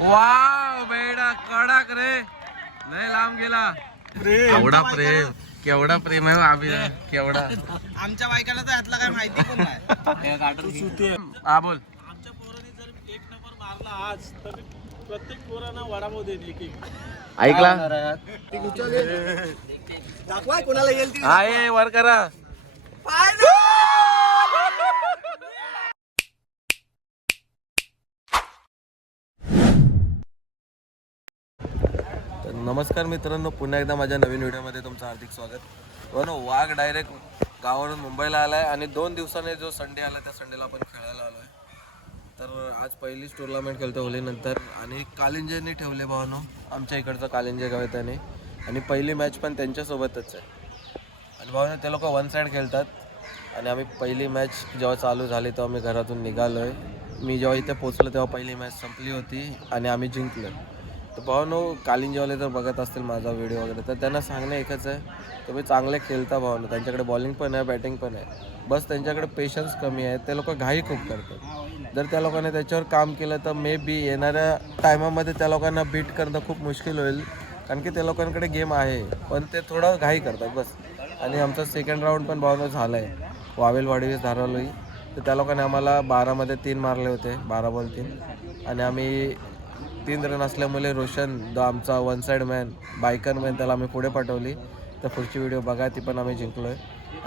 Wow बेडा कडक रे, लय लांब गेला. केवढा प्रेम, केवढा प्रेम आहे आम्ही, केवढा. आमच्या बायकाला तर यातला काय माहिती पण नाही. हा बोल. आमच्या पोरांनी जर एक नंबर मारला आज तर प्रत्येक पोरांना वडापाव देईल एक एक. ऐकला दाखवाय कोणाला येईल ती. हा ये वर करा. तर नमस्कार मित्रांनो, पुन्हा एकदा माझ्या नवीन व्हिडिओमध्ये तुमचं हार्दिक स्वागत. वाघ डायरेक्ट गावावरून मुंबईला आलाय आणि 2 दिवसाने जो संडे आला त्या संडेला आपण खेळायला आलोय. तर आज पहिलीच टुर्नामेंट खेळतो होलीनंतर आणि कालिंजेने ठेवले भावानो, आमच्या इकडचं कालिंजे गाव आहे त्याने, आणि पहिली मॅच पण त्यांच्यासोबतच आहे. आणि भावानो ते लोक वन साईड खेळतात आणि आम्ही पहिली मॅच जेव्हा चालू झाली तेव्हा मी घरातून निघालो आहे. मी जेव्हा इथे पोचलो तेव्हा पहिली मॅच संपली होती आणि आम्ही जिंकलो. तर भावानो कालिंजेवाले जर बघत असतील माझा व्हिडिओ वगैरे तर त्यांना सांगणं एकच आहे, तुम्ही चांगले खेळता भावानो, त्यांच्याकडे बॉलिंग पण आहे, बॅटिंग पण आहे, बस त्यांच्याकडे पेशन्स कमी आहे. ते लोक घाई खूप करतात. जर त्या लोकांनी त्याच्यावर काम केलं तर मे बी येणाऱ्या टायमामध्ये त्या लोकांना बीट करणं खूप मुश्किल होईल, कारण की त्या लोकांकडे गेम आहे पण ते थोडं घाई करतात बस. आणि आमचा सेकंड राऊंड पण भावना झाला आहे, वावेलवाडी धारालोई. तर त्या लोकांनी आम्हाला 12मध्ये 3 मारले होते, 12 बॉल 3, आणि आम्ही 3 रन असल्यामुळे रोशन जो आमचा one side man, biker man, त्याला आम्ही पुढे पाठवली. तर पुढची व्हिडिओ बघा, ती पण आम्ही जिंकलो आहे.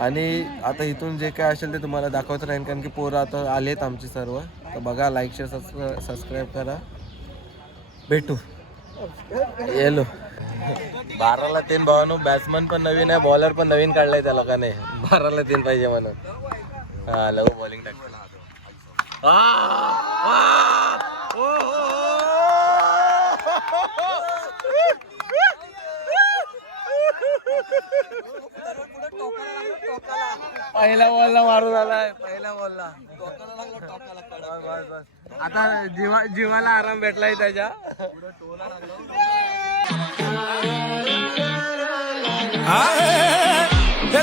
आणि आता इथून जे काय असेल ते तुम्हाला दाखवत राहीन, कारण की पोरं आता आलेत आमची सर्व. तर बघा, लाईक शेअर सबस्क्राईब करा. भेटू येलो. 12ला 3 भावानो, बॅट्समन पण नवीन आहे, बॉलर पण नवीन काढलाय त्या लोकांनी. 12ला 3 पाहिजे म्हणून. हा लव बॉलिंग टाकतो. पहिल्या बॉलला मारून आलाय, पहिल्या बॉलला. आता जीवाला आराम भेटलाय त्याच्या.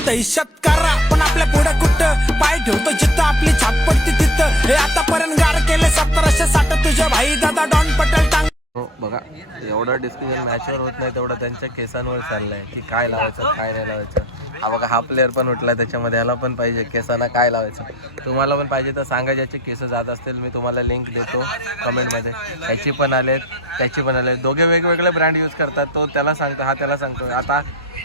दहशत करा पण आपल्या पुढे कुठं पाय ठेवतो जिथं आपली छाप पडते तिथं. हे आतापर्यंत गार केले 1760 तुझे भाई दादा डॉन पटेल टांग. हो बघा, एवढं डिस्कशन मॅचवर होत नाही तेवढं त्यांच्या केसांवर चाललंय की काय लावायचं काय नाही लावायचं. हा बघा, हा प्लेअर पण उठला त्याच्यामध्ये, ह्याला पण पाहिजे केसांना काय लावायचं. तुम्हाला पण पाहिजे तर सांगा, ज्याचे केस जात असतील मी तुम्हाला लिंक देतो कमेंटमध्ये. त्याची पण आलेत, त्याची पण आलेत. दोघे वेगवेगळे ब्रँड यूज करतात. तो त्याला सांगतो, हा त्याला सांगतो. आता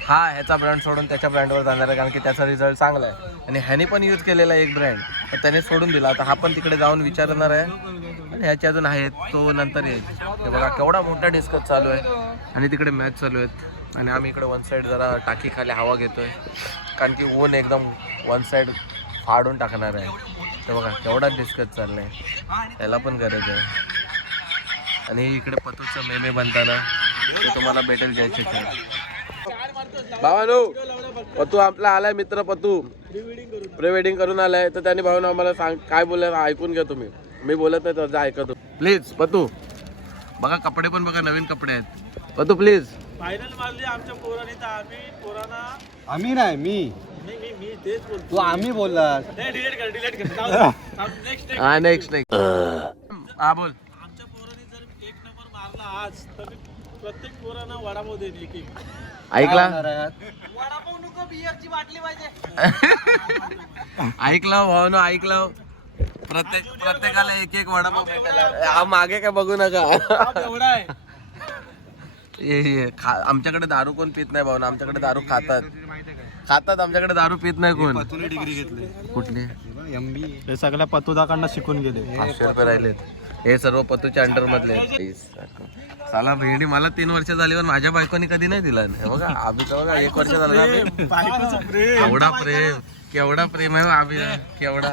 हा ह्याचा ब्रँड सोडून त्याच्या ब्रँडवर जाणार आहे, कारण की त्याचा रिझल्ट चांगला आहे. आणि ह्याने पण यूज केलेला एक ब्रँड, तर त्याने सोडून दिला. आता हा पण तिकडे जाऊन विचारणार आहे आणि ह्याचे अजून आहेत, तो नंतर येईल. हे बघा केवढा मोठा डिस्कस चालू आहे आणि तिकडे मॅच चालू आहेत. आणि आम्ही इकडे वन साईड जरा टाकी खाली हवा घेतोय, कारण की ऊन एकदम वन साईड फाडून टाकणार आहे. तर बघा केवढा डिस्कस चाललाय, त्याला पण गरज आहे. आणि इकडे पतूचं मेमे बनताना ते तुम्हाला भेटेल जायचे खेळ. भावानो, पतू आपला आलाय मित्र, पतू प्री वेडिंग करून आलाय. तर त्याने भावना आम्हाला सांग काय बोललं, ऐकून घ्या तुम्ही. मी बोलत नाही तर ऐकतो प्लीज. पतू बघा, कपडे पण बघा, नवीन कपडे आहेत. पतू प्लीज. फायनल मारली आमच्या पोरांनी तर आम्ही पोरांना. आम्ही नाही, मी तेच बोलतो. तू आम्ही बोलला. डिलीट कर नेक्स्ट हा नेक्स्ट हा बोल. आमच्या पोरांनी जर एक नंबर मारला आज तर प्रत्येक पोरांना वडापाव देईल एक एक. ऐकला वडापाव नको, बियरची बाटली पाहिजे. ऐकला भावानो, ऐकला. प्रत्येकाला एक एक वडापाव भेटेल. हा मागे काय बघू नका. एवढा आहे. आमच्याकडे दारू कोण पित नाही भावना, आमच्याकडे दारू खातात. आमच्याकडे दारू पित नाही कोण. डिग्री घेतली कुठली? हे सगळ्या पतुदाकांना शिकून गेले. 500 रुपये राहिलेत. हे सर्व पतूच्या अंडर मधले. साला भेंडी मला 3 वर्ष झाली पण माझ्या बायकोनी कधी नाही दिला. बघा आबीचं बघा, 1 वर्ष झालं. केवढा प्रेम, केवढा प्रेम आहे आबी, केवढा.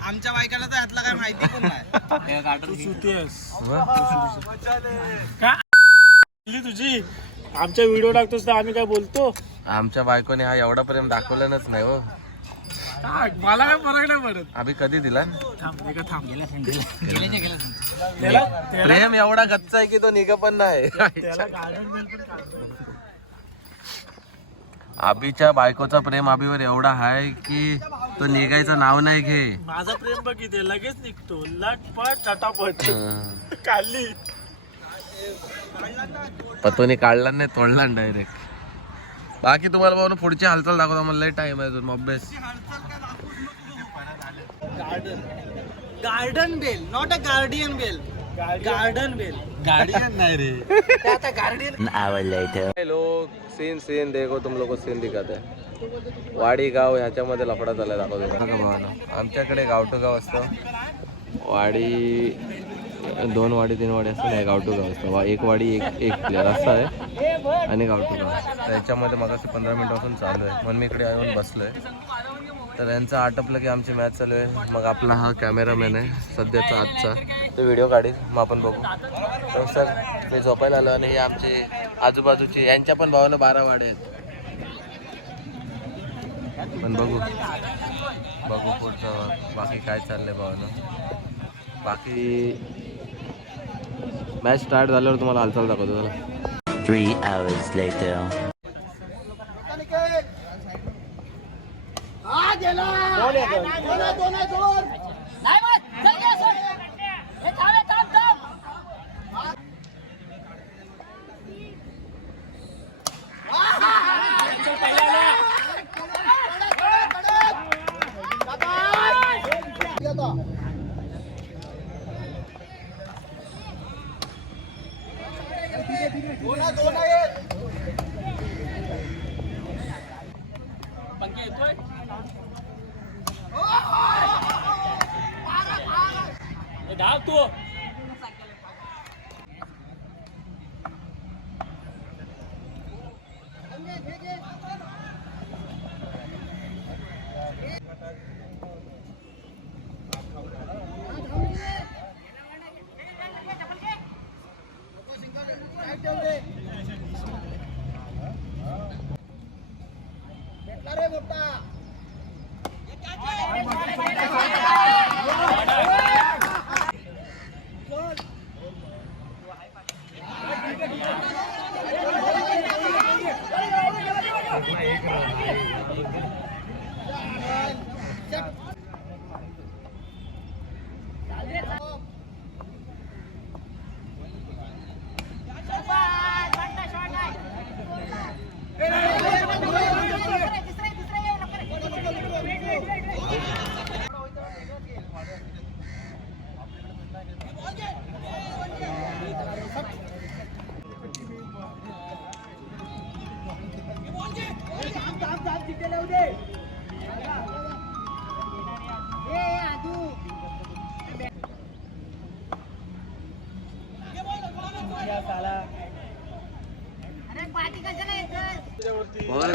आमच्या बायकाला तर यातला काय माहिती पण नाही. तुझी आमच्या व्हिडिओ टाकतोस तर आम्ही काय बोलतो. आमच्या बायकोने हा एवढा प्रेम दाखवलेलंच नाही हो. मला काय फरक नाही पडत. आम्ही कधी दिला त्याला प्रेम एवढा गच्च आहे की तो निघ पण नाही. आबीच्या बायकोचा प्रेम आबीवर एवढा आहे की तो निघायचं नाव नाही घे. माझा प्रेम बघितले लगेच निघतो, लटपट चटापट. काढली पतोनी काढला नाही, तोडला डायरेक्ट. बाकी तुम्हाला भाऊ पुढची हालचाल दाखवतो, मला लय टाइम आहे अजून अभ्यास. Garden bell, not a guardian bell. Garden bell. Guardian नाही रे. ते आता गार्डियन. लोक सीन सीन देखो, तुम लोग सीन दिखत आहे. वाडी गाव ह्याच्यामध्ये लफडा झाला दाखवतो. आमच्याकडे गाव टू गाव असतं. वाडी 2 वाडी 3 वाडी असतं नाही, गाव टू गाव असतं. एक वाडी एक प्लेअर असं आहे आणि गाव टू गाव. त्याच्यामध्ये मग 15 मिनिटापासून चालू आहे. म्हणून मी इकडे येऊन बसलो आहे. तर यांचं आटपलं की आमची मॅच चालू आहे. मग आपला हा कॅमेरामॅन आहे सध्याचा आजचा, तो व्हिडिओ काढील, मग आपण बघू. तर सर मी झोपायला आलो आणि हे आमचे आजूबाजूचे यांच्या पण भावानं 12 वाडे आहेत. पण बघू पुढचं बाकी काय चाललंय भावानं. बाकी मॅच स्टार्ट झाल्यावर तुम्हाला हालचाल दाखवतो. चला 3 hours later. धाव तू.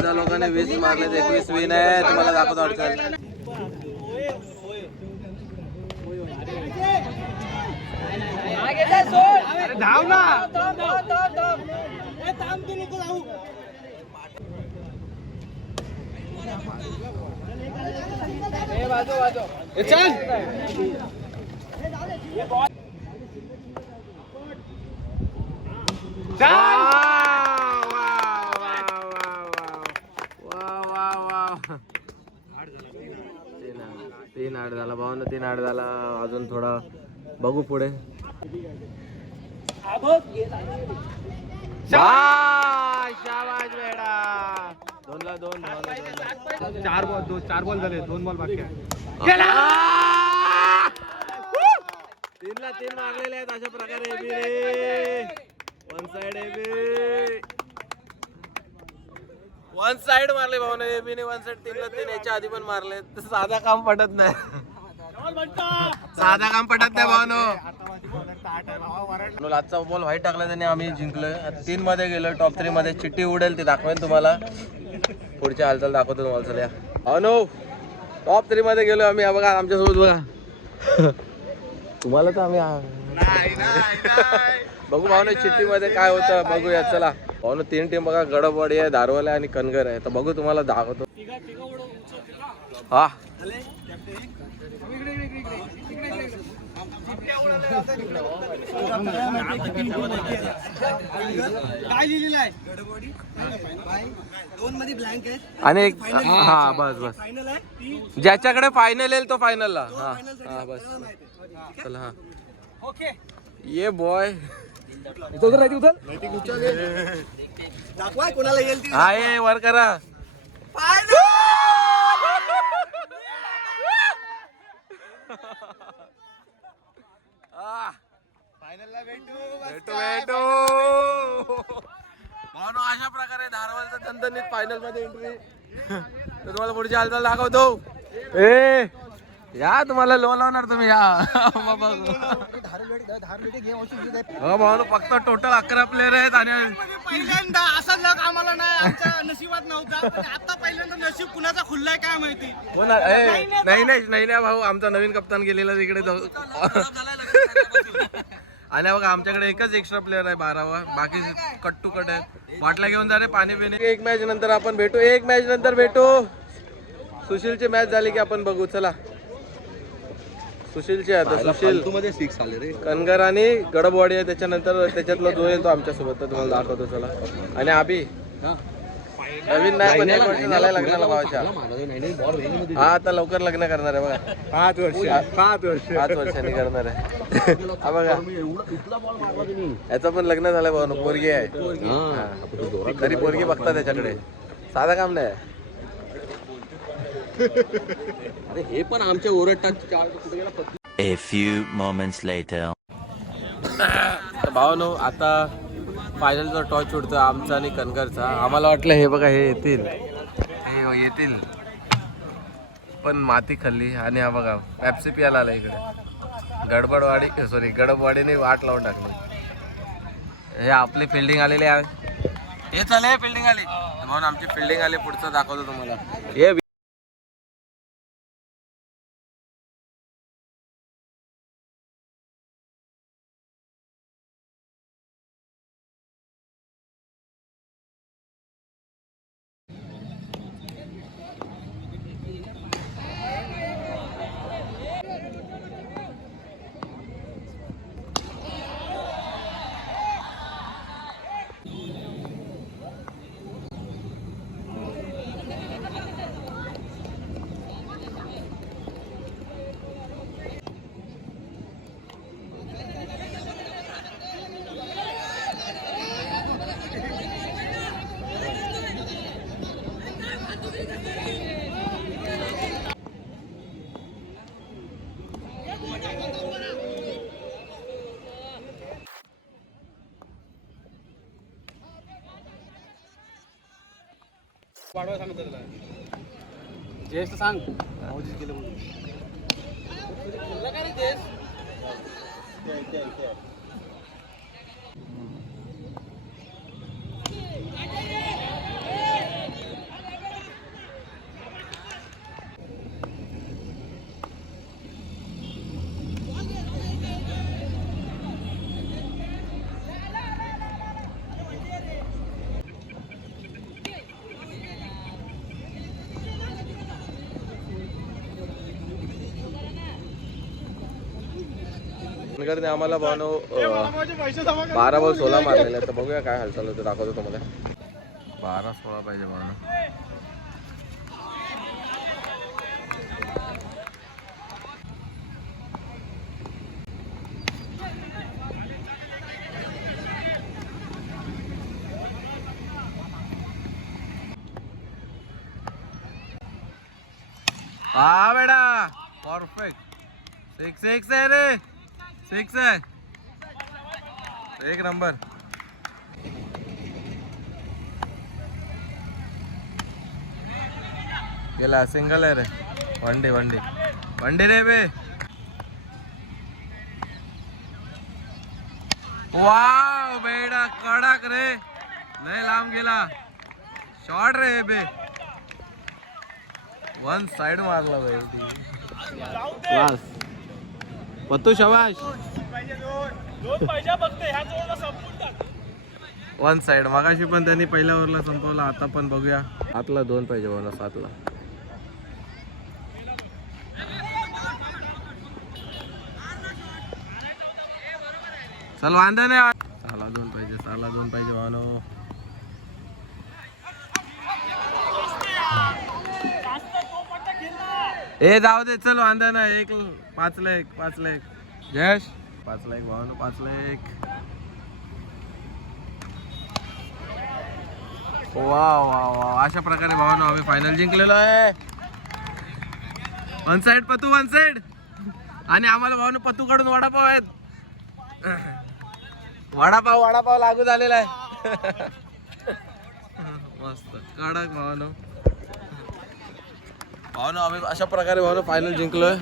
त्या लोकांनी 20 मारले, 21 विन आहे. तुम्हाला दाखवतो अडचण. धाव ना. तीन आठ झाला भावानं, 3 आठ झाला. अजून थोडा बघू पुढे. शाबाश बेडा. 2ला 2. 4 बॉल झाले, 2 बॉल बाकी आहे. 3ला 3 मारलेले आहेत. अशा प्रकारे एबी रे. One side AB. One side मारले भाऊने एबीने. वन साइड 3ला 3 याच्या आधी पण मारले. साधा काम पटत नाही. साधा काम पटत नाही भावनो. आजचा बॉल व्हाईट टाकला त्याने, आम्ही जिंकलोय. 3 मध्ये गेलो, टॉप 3 मध्ये. चिठ्ठी उडेल ती दाखवेन तुम्हाला. पुढची हालचाल दाखवतो तुम्हाला. चला भावनो, टॉप 3 मध्ये गेलो आम्ही. बघा आमच्यासोबत बघा. तुम्हाला तर आम्ही बघू भावनो चिठ्ठी मध्ये काय होतं बघूया. चला भावनो 3 टीम बघा. गडबडी आहे, दारवाला आहे आणि कनगर आहे. तर बघू तुम्हाला दाखवतो. हा काय लिहिलेलं आहे? 2 मध्ये ब्लँक आहे आणि एक हा बस बस. ज्याच्याकडे फायनल येईल तो फायनलला. हा हा बस. चला हा. ओके. ये बॉय. हा ये वर करा. भेटू भावनो, अशा प्रकारे धारवालचा दणदणीत फायनल मध्ये एंट्री. तर तुम्हाला पुढची हालचाल दाखवतो. ए या तुम्हाला लोणावणार तुम्ही या. हो भावनो, फक्त टोटल 11 प्लेयर आहेत आणि पहिल्यांदा असा लक आम्हाला नाही आमच्या नशिबात नव्हता, पण आता पहिल्यांदा नशीब कुणाचा खुललाय काय माहिती. हो ना. नाही भाऊ, आमचा नवीन कप्तान गेलेला तिकडे जाऊ. आणि बघा आमच्याकडे एकच एक्स्ट्रा प्लेअर आहे 12वा, बाकी कट टू कट आहे. बाटला घेऊन जा रे, पाणी पिणे. एक मॅच नंतर आपण भेटू. सुशीलची मॅच झाली की आपण बघू. चला सुशीलची आता सुशील मध्ये 6 आले रे. कनगर आणि गडबवाडी आहे, त्याच्यानंतर त्याच्यातला जो येईल तो आमच्यासोबत, तर तुम्हाला दाखवतो. चला. आणि अभि नवीन नाही, पण 1 वर्ष झालाय लग्नाला भावाच्या. हा आता लवकर लग्न करणार आहे बघा. 5 वर्षांनी करणार आहे. हा बघा याचं पण लग्न झालंय भाऊ, पोरगी आहे. तरी पोरगी बघता त्याच्याकडे, साधा काम नाही. अरे हे पण आमच्या ओरडतात. A few moments later. भावानो, आता फायनलचा टॉच उडतो आमचा आणि कनगरचा. आम्हाला वाटलं हे बघा हे येतील, पण माती खाल्ली. आणि हा बघा पॅप्सी पियाला आला इकडे. गडबवाडीने वाट लावून टाकली. हे आपली फिल्डिंग आलेली आहे. हे चालेल फिल्डिंग आली म्हणून आमची फिल्डिंग आली. पुढचं दाखवतो तुम्हाला. हे ज्येष्ठ सांग. कनगरने आम्हाला भावनो 12 बॉल 16 मारलेले. तर बघूया काय हालचाल होतं, दाखवतो तुम्हाला. 12-16 पाहिजे भावनो. हा बेटा परफेक्ट. 6 आहे रे. 6 आहे. 1 नंबर. गेला. सिंगल आहे रे. वनडे रे बे. वाव बेटा कडक रे, लय लांब गेला. शॉर्ट रे बे. 1 साइड मारला भाई. क्लास पत्तू शाबाश. 1 साइड. मगाशी पण त्यांनी पहिल्या ओव्हरला संपवला, आता पण बघूया. आतला 2 पाहिजे बोला. 7ला चल वांदा नाही. 6ला 2 पाहिजे वानो. ए जाऊ दे, चल वांदा नाही. 5ला 1 जयश. 5ला 1 भावानो. 5ला 1 वा वा वा, अशा प्रकारे भावानो आम्ही फायनल जिंकलेलो आहे. वन साइड पतू, वन साइड. आणि आम्हाला भावानो पतूकडून वडापाव आहेत. वडापाव लागू झालेला आहे. मस्त कडक भावानो. आम्ही अशा प्रकारे भावानो फायनल जिंकलोय.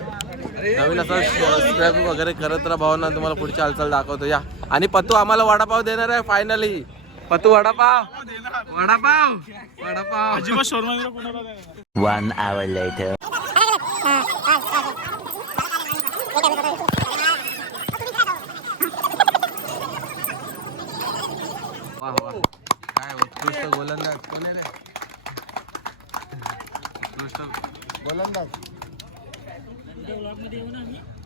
नवीन असं सबस्क्राईब वगैरे करत राहा भावांना, तुम्हाला पुढची हालचाल दाखवतो या. आणि पतू आम्हाला वडापाव देणार आहे फायनली. पतू वडापाव. अजिबात शोरमा 1 hour later. वाह वाह, काय उत्कृष्ट गोलंदाज कोण आहे रे? उत्कृष्ट गोलंदाज.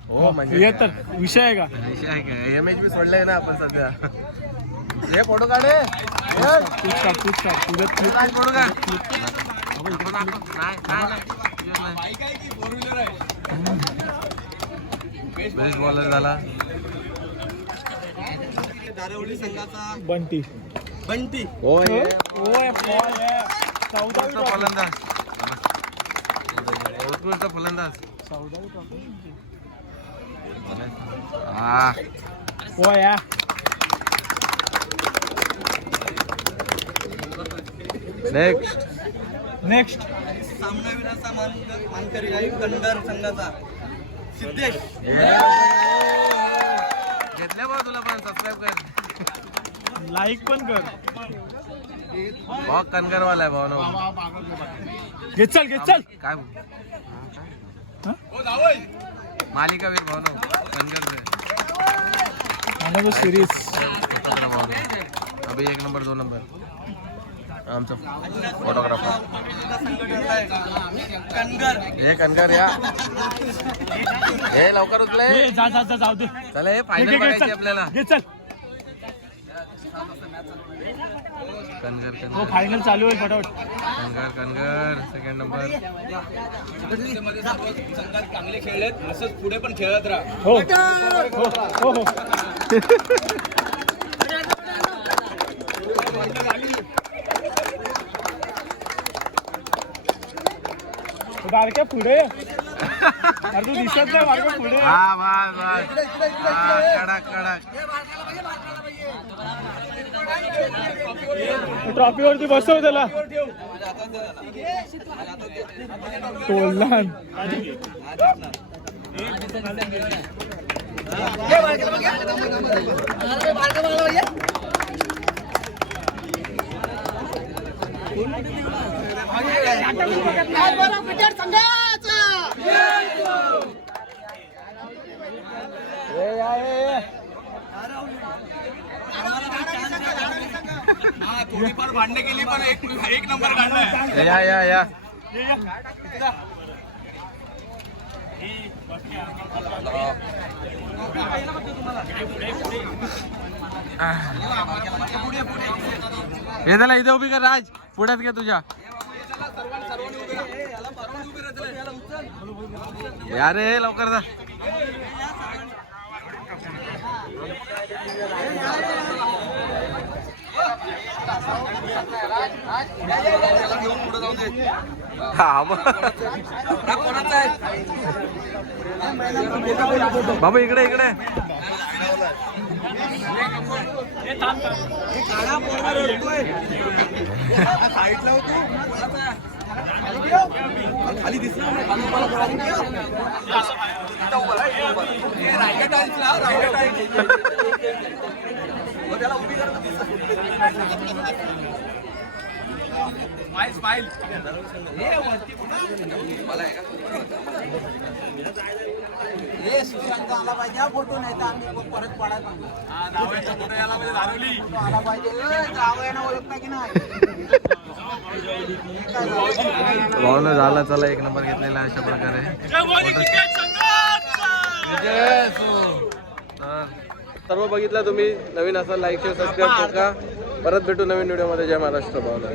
हो म्हणजे तर विषय आहे का? विषय आहे का? MHB सोडलंय ना आपण सध्या. हे फोटो काढे. काय फोटो का? बेस्ट बॉलर झाला बंटी. होय. चौदावी फलंदाज, उत्कृष्ट फलंदाज. नेक्स्ट सामनावीराचा मानकरी आहे कंधार संघाचा सिद्धेश. घेतल्या बा तुला पण सबस्क्राईब कर, लाईक पण कर. बहुत कणकरवाला आहे भावना. घेत चल काय मालिकावीर भावना कणकर सिरीज. अभी 1 नंबर 2 नंबर आमचा फोटोग्राफर हे कणकर या. हे लवकर उचले. जाऊ दे. चला हे फायनल बघायची आपल्याला. चल कणकर हो, फायनल चालू होईल फटाफट. Kankar second number. चांगले खेळलेत, असंच पुढे पण खेळत राहा. हो. बारक्या पुढे. अरे तू दिसत नाही बारक्या पुढे. हा बस कडक. ट्रॉफीवरती बसव त्याला. तोलला. थोडीफार भांडणे केली पण एक नंबर काढलाय. या हे झालं. इथे उभी कर राज, पुढ्यात घे तुझ्या. या रे लवकर जा. बाबा इकडे खाली दिसणार स्माइल. आला पाहिजे फोटो, नाही तर आम्ही परत पडायला फोटो याला पाहिजे. धारवली आला पाहिजे. ओळखता की नाही भावना झाला. चला 1 नंबर घेतलेला अशा प्रकारे. सर्व बघितलं तुम्ही. नवीन असाल लाईक शेअर सबस्क्राईब करा. परत भेटू नवीन व्हिडिओ मध्ये. जय महाराष्ट्र भावना.